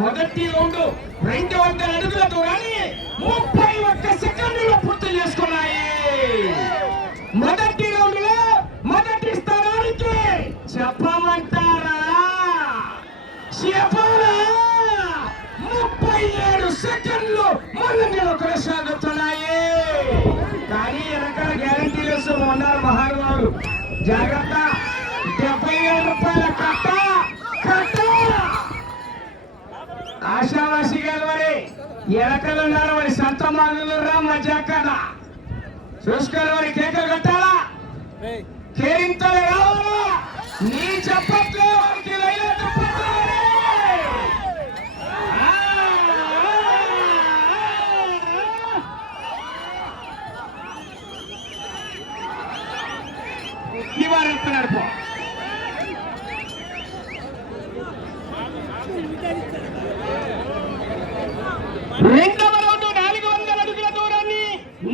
మొదటి రౌండ్ రెండు వందల అడుగుల దూరాన్ని ముప్పై ఒక్క సెకండ్లో పూర్తి చేసుకున్నాయి. మొదటి రౌండ్లో మొదటి స్థానానికి చెప్పమంటారా? చెప్పారా ముప్పై ఏడు సెకండ్లు ముందంజలో కొనసాగుతున్నాయి. కానీ వెనకాల గ్యారంటీలు ఉన్నారు మహానుభావులు జాగ్రత్త. డెబ్బై వేల రూపాయల కట్ట. ఆశావాసి గారు మరి. ఎలకలు ఉన్నారు మరి. సంత మాగులు రా మజాకన. చూసుకోవాలి మరి కేకలు కట్టాలా కేరింతలు రావాలా నీ చెప్పట్లు వారికి లైలా దుప్పట్లు మరి. ఆ, నివారిస్తున్నారు పో రెండవ రౌండ్ నాలుగు వందల అడుగుల దూరాన్ని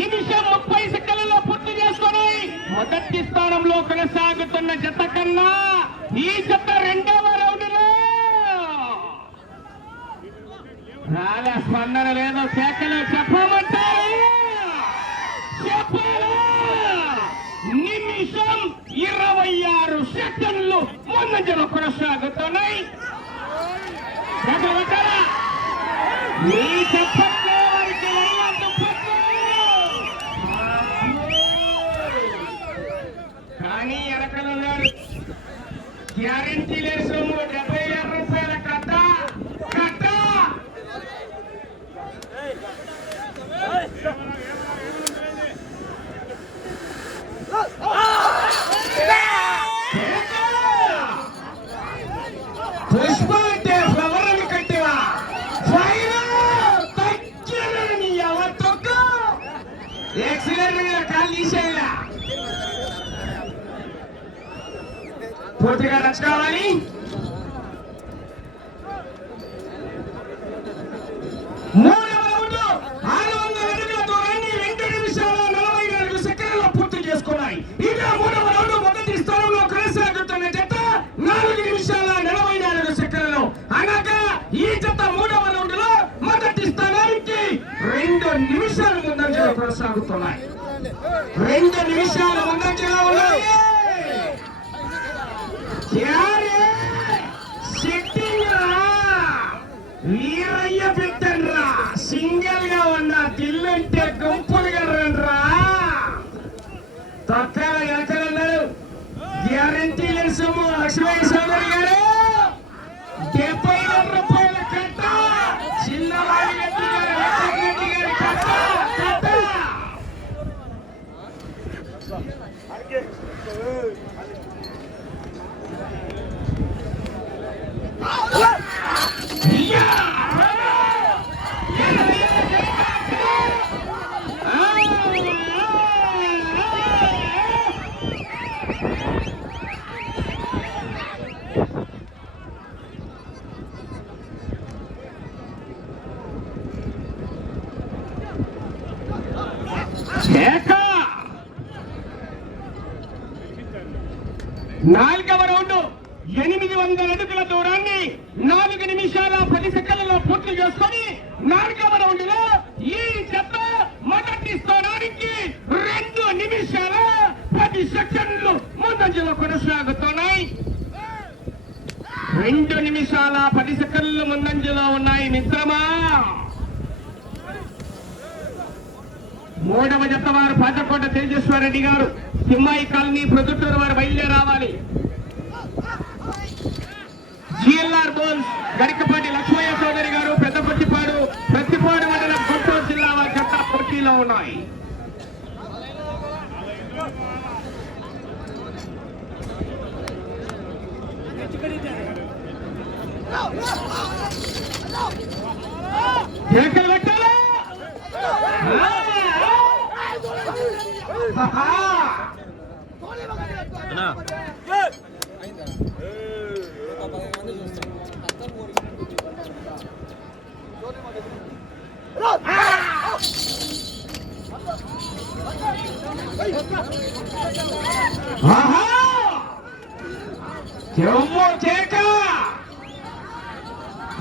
నిమిషం ముప్పై సెకండ్లలో పూర్తి చేసుకొని మొదటి స్థానంలో కొనసాగుతున్న జత కన్నా ఈ జత రెండవ రౌండ్లో రాలే స్పందన లేదో. శాఖలో చెప్పమంటారు? చెప్పాలా? నిమిషం ఇరవై ఆరు సెకండ్లు ముందంజలో కొనసాగుతున్నాయి. కానీ కొట్టాలా? గారు గ్యారంటీ లేదు సొమ్ము డెబ్బై ఆరు రూపాయల కట్ట కట్ట పుష్ప అంటే ఫ్లవర్ అని కట్టివా ఫైర్ తగ్గినని ఎవరు తొక్కు ఎక్సిడెంట్ మీద కాలు తీసేయాల పూర్తిగా రచ కావాలి మూడవ రౌండ్ ఆరు వందల అడుగుల దూరాన్ని రెండు నిమిషాల నలభై నాలుగు సెకండ్లలో పూర్తి చేసుకున్నాయి ఇక మూడవ రౌండ్ మొదటి స్థానంలో కొనసాగుతున్న జత నాలుగు నిమిషాల నలభై నాలుగు సెకండ్లలో అనగా ఈ జత మూడవ రౌండ్లో మొదటి స్థానానికి రెండు నిమిషాలు ముందంజలో కొనసాగుతున్నాయి. రెండు నిమిషాలు ముందంజలో ఉన్నాయి. వీరయ్య పెట్టండ్రా సింగిల్గా ఉన్న దిల్లంటే గుంపులుగా రండ్రా తొక్కల ఎలకలున్నారు గ్యారంటీ లేని సొమ్ము. లక్ష్మయ్య సోదరి గారు డెబ్బై వేల రూపాయల కట్ట చిన్నవాడి రెడ్డి గారు వెంకటరెడ్డి గారి కట్ట కట్ట నాలుగవ రౌండ్ ఎనిమిది వందల అడుగుల దూరాన్ని నాలుగు నిమిషాల పది సెకండ్లలో పూర్తి చేసుకొని నాలుగవ రౌండ్లో ఈ జత మొదటి స్థానానికి రెండు నిమిషాల పది సెకండ్లు ముందంజలో కొనసాగుతున్నాయి రెండు నిమిషాల పది సెకండ్లు ముందంజలో ఉన్నాయి మిత్రమా? మూడవ జత వారు పాతకోట తేజస్వరెడ్డి గారు సింహాయి కాలనీ ప్రొద్దుటూరు వారు బయలుదేరావాలి జిఎల్ఆర్ బోల్స్ గరికపాటి లక్ష్మయ్య చౌదరి గారు పెద్దపట్టిపాడు ప్రతిపాడు మండలం గుంటూరు జిల్లా వారి జత పోటీలో ఉన్నాయి. కేకలు పెట్టాలా? ఆహా! చెవ్వు కేక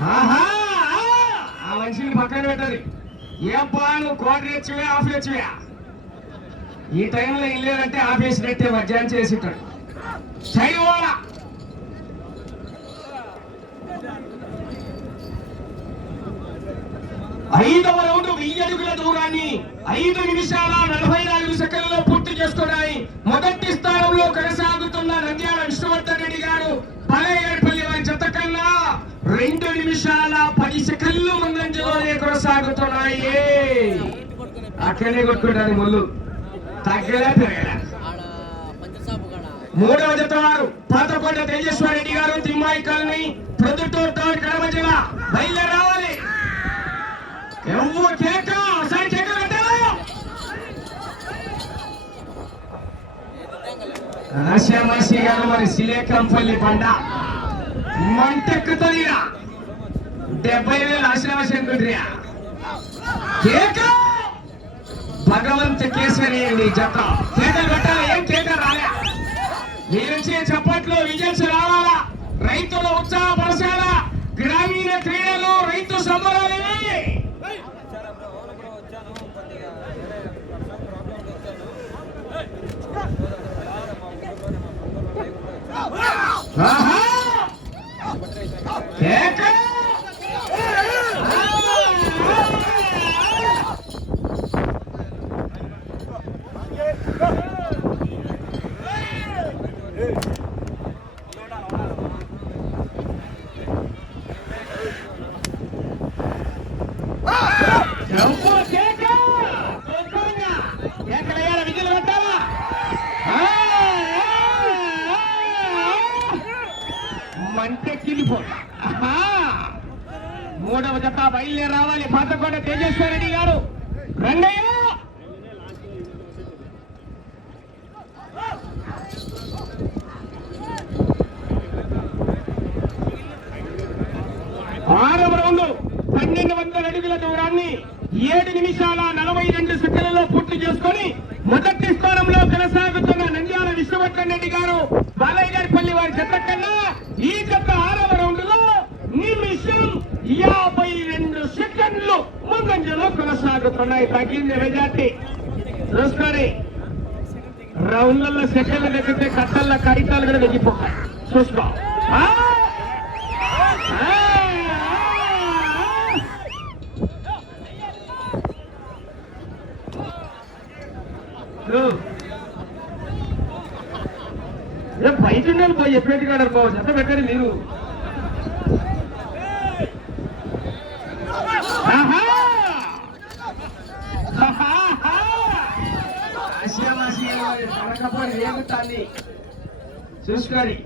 ఆహా! ఆ మనిషిని పక్కన పెట్టది ఏం పాలు? కోటి తెచ్చివే ఆఫ్ తెచ్చివే ఈ టైంలో ఇల్లేదంటే ఆఫీసినట్టే మధ్యాహ్నం చేసి ఉంటాడు. చైవాలా ఐదవ రౌండ్ వెయ్యి అడుగుల దూరాన్ని ఐదు నిమిషాల నలభై నాలుగు సెకండ్లలో పూర్తి చేసుకున్నాయి. మొదటి స్థానంలో కొనసాగుతున్న నంద్యాల విష్ణువర్ధన్ రెడ్డి గారు పలే ఏర్పల్లి వారి జత కన్నా రెండు నిమిషాల పది సెకండ్లు ముందంజలోనే కొనసాగుతున్నాయి. అక్కడే కొట్టుకుంటారు ముళ్ళు. తగ్గలే పెరగలే మూడవ జత వారు పాతకొండ తేజేశ్వర రెడ్డి గారు తిమ్మాయి కాలనీ ప్రొద్దుటూరు టౌన్ కడప జిల్లా. బయలుదేరి రావాలి ఎవ్వ కేక ఒకసారి కేక పెట్టాలి గారు మరి సిలేకంపల్లి పండ. మంటెక్కుతుందిరా డెబ్బై వేలు ఆశామాషి అనుకుంటున్నా కేక భగవంత్ కేసరి అండి జత. కేకలు పెట్టాలి ఏం కేక రాలే. మీరిచ్చే చప్పట్లు విజయస్ రావాలా? రైతుల ఉత్సాహపరచాలా గ్రామీణ క్రీడలు రైతు సంబరాలు ఇవి. ఆహా! కేక! ఎవ్వ కేక! కోరుకోంగా! కేకలేయాలా? విజిల్ కొట్టాలా? ఆ! మంటెక్కిలిపో ఆహా! మూడవ జత బయలుదేరి రావాలి పాతకొండ తేజస్వర రెడ్డి గారు రంగయ్య ఆరవ రౌండ్ పన్నెండు వందల అడుగుల దూరాన్ని ఏడు నిమిషాల నలభై రెండు సెకండ్లలో పూర్తి చేసుకొని మొదటి స్థానంలో కొనసాగుతున్న నంద్యాల విశ్వవర్ధన్ రెడ్డి గారు బాలయ్య గారి పల్లి వారి జత కన్నా ఈ జత ఆరవ రౌండ్లో నిమిషం యాభై రెండు సెకండ్లు ముందంజలో కొనసాగుతున్నాయి తగ్గింది మెజార్టీ. చూసుకొని రౌండ్లలో సెకండ్లు తగ్గితే కట్టల్లో కాగితాలు కూడా తగ్గిపోతాయి చూసుకో ఆ! ఆ! ఓ. ఏ బయట ఉండాలి పోయి ఎప్పుడైతే బాబు చెత్త పెట్టండి మీరు. చూసుకోండి.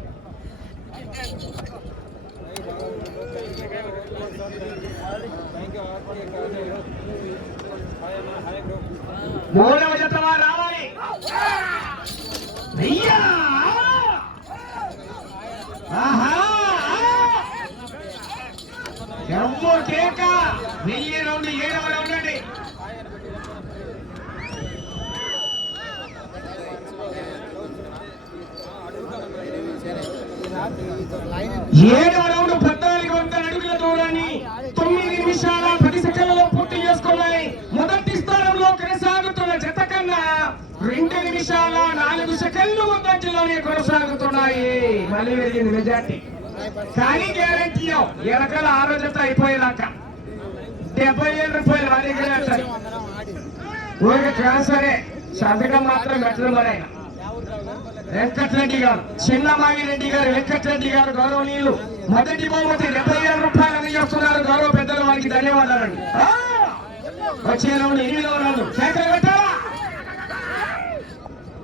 మూడవ జత రావాలి. అయ్యా కేక వెయ్యి రౌండ్ ఏడవ రౌండ్ అండి ఏడవ నిమిషాల నాలుగు సెకండ్లు ముందంజలోనే కొనసాగుతున్నాయి. మళ్ళీ పెరిగింది మెజార్టీ. కానీ గ్యారంటీ ఎనకల ఆరో జత అయిపోయేదాకా. డెబ్బై ఏడు రూపాయలు వారి దగ్గర వేస్తారు. ఊరికి ట్రాన్స్ఫరే సంతకం మాత్రం పెట్టడం మరి. ఆయన వెంకటరెడ్డి గారు చిన్న మాగిరెడ్డి గారు వెంకటరెడ్డి గారు గౌరవనీయులు. మొదటి బహుమతి డెబ్బై ఏడు రూపాయలు అందజేస్తున్నారు గౌరవ పెద్దలు వారికి ధన్యవాదాలండి. వచ్చే రౌండ్ ఎనిమిదవ రౌండ్. శేఖర్ పెట్టాలా?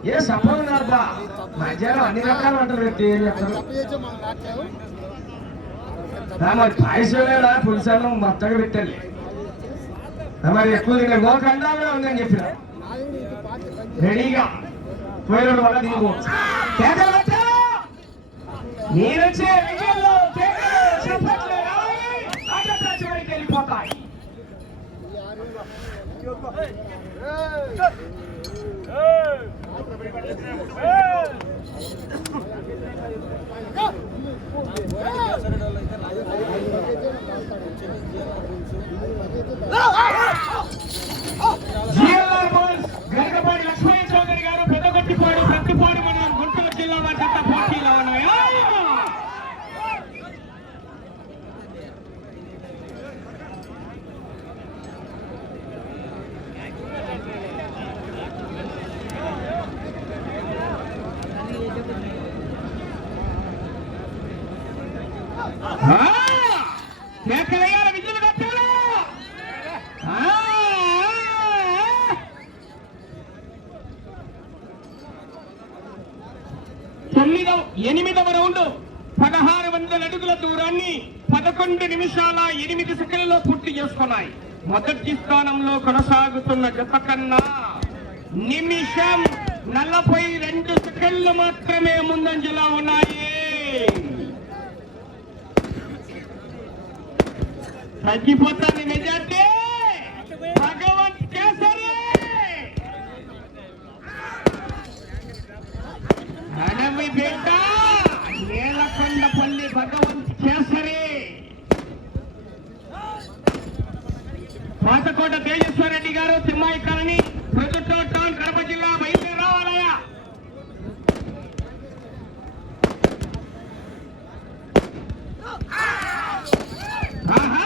ఏ సంపద ఉన్నారు మధ్యాహ్నం అన్ని రకాలు అంటారు ఏం చెప్తారు మరి పాయసం లేదా పులిసాలను మొత్తగా పెట్టాలి మరి ఎక్కువ తినే గోకండా కూడా ఉందని చెప్పిన. రెడీగా. పోయిన వల్ల దిగు కేకలు విజయంలో కేకలు, చప్పట్లు అయితే అజంతా చివరికి వెళ్ళిపోతాయి జిఎల్ఆర్ బాల్స్ గరికపాటి లక్ష్మయ్య చౌదరి గారు పెద్దగొట్టిపాడు ప్రతిపాడు మండలం గుంటూరు జిల్లా వారి జత పోటీలో ఉన్నాయి ఆ! కేకలయ్యాల విజులు కట్టారు ఆ! తొమ్మిదవ ఎనిమిదవ రౌండ్ పదహారు వందల అడుగుల దూరాన్ని పదకొండు నిమిషాల ఎనిమిది సెకండ్లలో పూర్తి చేసుకున్నాయి. మొదటి స్థానంలో కొనసాగుతున్న జత కన్నా నిమిషం నలభై రెండు సెకండ్లు మాత్రమే ముందంజలో ఉన్నాయి. తగ్గిపోతాను మెజార్టీ భగవంత్ కేసరి అడవి బిడ్డ నేలకొండపల్లి భగవంత్ కేసరి పాతకోట తేజేశ్వర రెడ్డి గారు తిమ్మాయి కాలనీ ప్రొద్దుటూరు టౌన్ కడప జిల్లా బయలుదేరి రావాలయ్యా ఆహా!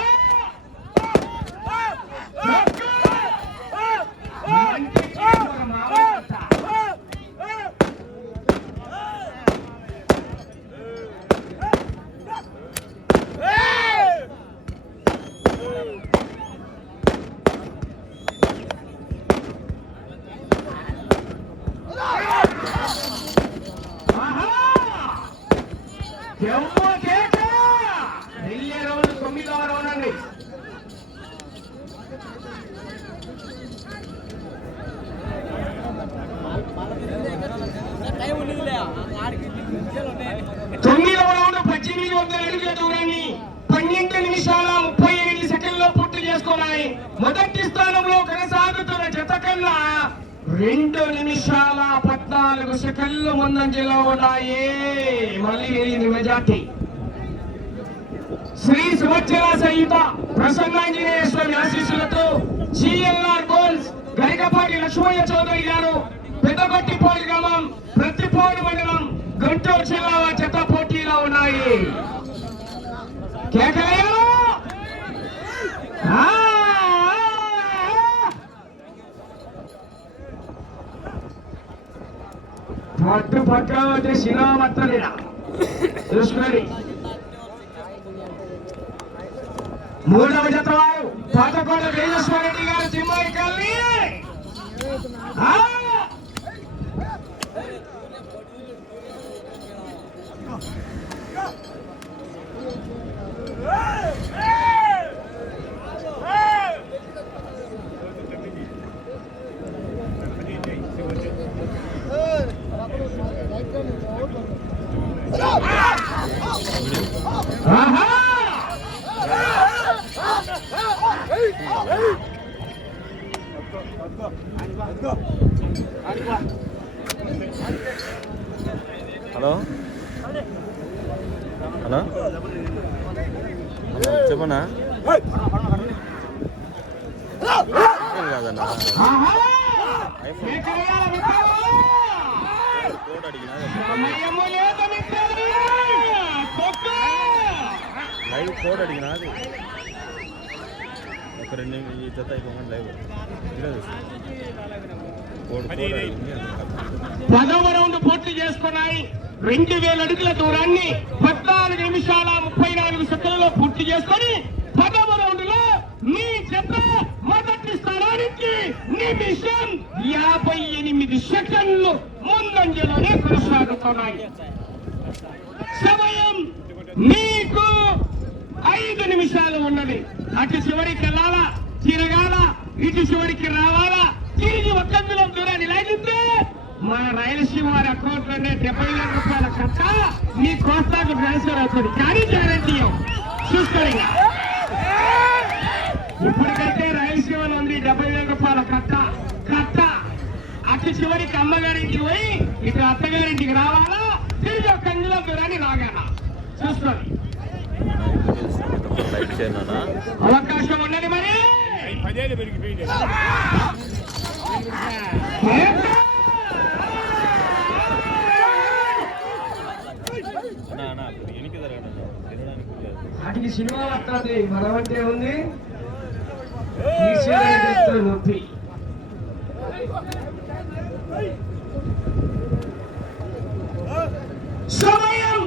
మంచి చేతులు మావయ్య. ఆహా! జమ్ము కేక! వెళ్ళే రోజు తొమ్మిదవ రౌండ్ అండి టైం ఉండదులే ఆడికి నిమిషాలు ఉన్నాయి తొమ్మిదవ రౌండ్ పద్దెనిమిది వందల అడుగుల దూరాన్ని పన్నెండు నిమిషాల ముప్పై ఎనిమిది సెకండ్లో పూర్తి చేసుకున్నాయి మొదటి స్థానంలో కొనసాగుతున్న జత కన్నా రెండు నిమిషాల పద్నాలుగు సెకండ్లు ముందంజలో ఉన్నాయి. మళ్ళీ వెళ్ళింది మెజార్టీ. శ్రీ సుభద్ర సహిత ప్రసన్నాంజనేయ స్వామి ఆశీస్సులతో జిఎల్ఆర్ గోల్స్ గరికపాటి లక్ష్మయ్య చౌదరి గారు పెద్దగొట్టిపాడు గ్రామం ప్రతిపాడు మండలం గుంటూరు జిల్లా వారి జత పోటీలో ఉన్నాయి. కేకలయ్యారు పట్టు పట్టు వచ్చే శిలామత్తలేదా చూసుకోండి. మూడవ జత వారు పాతకోట వేదస్వామి గారు తిమ్మాయి కల్లి హలో? హలో? చెప్పనా? కాదన్నా! కోడ్ అడిగినా! లైవ్ కోడ్ అడిగినా అది? ఒక రెండు నిమి- ఈ జత లైవ్. పదవ రౌండ్ పూర్తి చేసుకున్నాయి రెండు వేల అడుగుల దూరాన్ని పద్నాలుగు నిమిషాల ముప్పై నాలుగు సెకండ్లలో పూర్తి చేసుకొని పదవ రౌండ్లో మీ జత మొదటి స్థానానికి నిమిషం యాభై ఎనిమిది సెకండ్లు ముందంజలోనే కొనసాగుతున్నాయి. సమయం మీకు ఐదు నిమిషాలు ఉన్నది. అటు చివరికి వెళ్ళాలా తిరగాల? ఇటు చివరికి రావాలా? తిరిగి ఒక్క దూరాన్ని లాగితే మన రాయలసీమ వారి అకౌంట్లోనే డెబ్బై వేల రూపాయల కట్ట మీ కోస్తాకు ట్రాన్స్ఫర్ అవుతుంది. కానీ గ్యారంటీ చూసుకోండి ఇప్పటికైతే రాయలసీమలో ఉంది డెబ్బై వేల రూపాయల కట్ట. కట్ట. అటు చివరికి అమ్మగారింటికి పోయి ఇటు అత్తగారింటికి రావాలా? తిరిగి ఒక కందులో దూరాన్ని రాగాల చూసుకోండి. లైక్ చేయనా అవకాశం ఉన్నది మరి. పదేళ్ళు పెరిగిపోయింది వాటికి సినిమా వస్తుంది మనమంటే ఉంది. నొప్పి. సమయం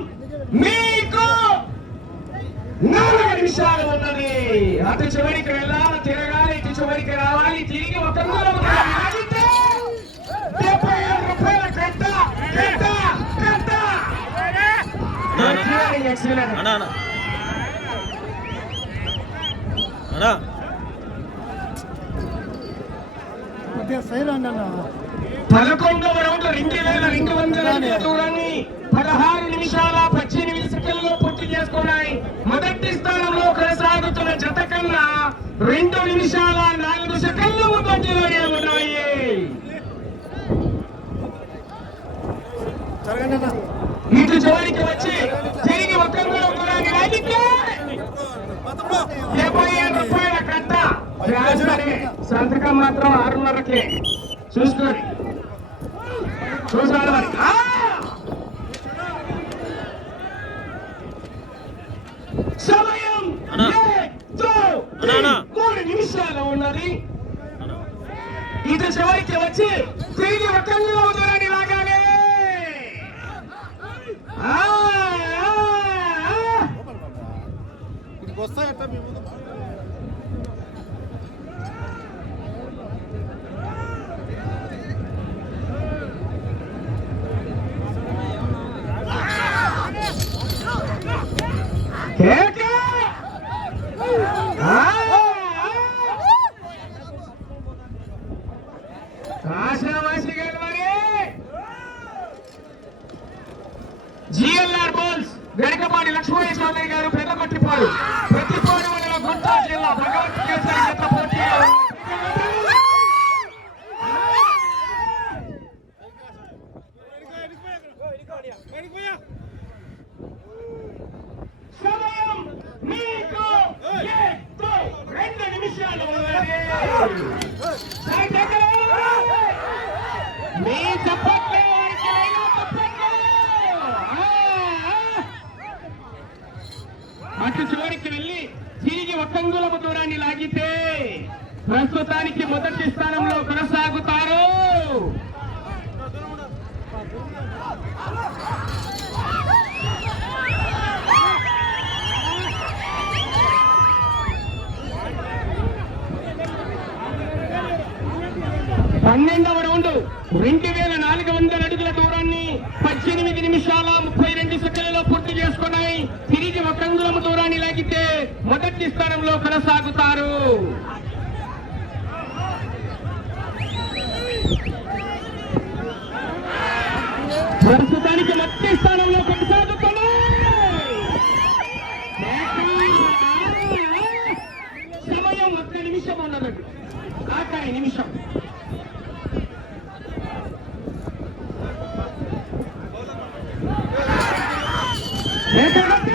మీకు నిమిషాలు ఉన్నది అటు చివరికి వెళ్ళాలి తిరగాలి ఇటు చివరికి రావాలి. తిరిగి ఒక డెబ్బై ఏడు రూపాయల కట్ట కట్ట కట్ట పదకొండవ రౌండ్ రెండు వేల రెండు వందల దూరాన్ని పదహారు నిమిషాల పద్దెనిమిది సెకండ్లు పూర్తి చేసుకున్నాయి. మొదటి స్థానంలో కొనసాగుతున్న జత కన్నా రెండు నిమిషాల నాలుగు సెకండ్లు ముందంజలోనే ఉన్నాయి. ఇటు చివరికి వచ్చి తిరిగి ఒక్క దూరాన్ని లాగితే డెబ్బై ఏడు రూపాయల కట్ట. సంతకం మాత్రం ఆరున్నరకే. చూసుకోండి. చూసాడు మరి ఆ! సమయం అన్నా. లేదు. అన్నా, అన్నా. మూడు నిమిషాలు ఉన్నది అన్నా ఇటు చివరికి వచ్చి తిరిగి ఒక్క దూరాన్ని లాగాలి ఇక్కడికి వస్తాయట మీ ముందు. ఆ! ఆశావాసి గారు మరి జిఎల్ఆర్ బోల్స్ వెనకపాటి లక్ష్మయ్య చౌదరి గారు పెద్దపట్టిపాడు ప్రతిపాడు మండలం గుంటూరు జిల్లా భగవత్ కేసరి జత పోటీలో సమయం మీకు ఎంతో రెండు నిమిషాలు ఉన్నది. మీ చప్పట్లు వారికి అయినా చప్పట్లు. ఆ, ఆ. అటు చివరికి వెళ్ళి తిరిగి ఒక్కంగులము దూరాన్ని లాగితే ప్రస్తుతానికి మొదటి స్థానంలో కొనసాగుతారు పన్నెండవ రెండు వేల నాలుగు వందల అడుగుల దూరాన్ని పద్దెనిమిది నిమిషాల ముప్పై రెండు సెకండ్లలో పూర్తి చేసుకున్నాయి. తిరిగి ఒక అంగుళం దూరాన్ని లాగితే మొదటి స్థానంలో కొనసాగుతారు ప్రస్తుతానికి మొదటి స్థానంలో కొనసాగుతున్నాయి సమయం ఒక్క నిమిషం ఉన్నది ఆఖరి నిమిషం సమయం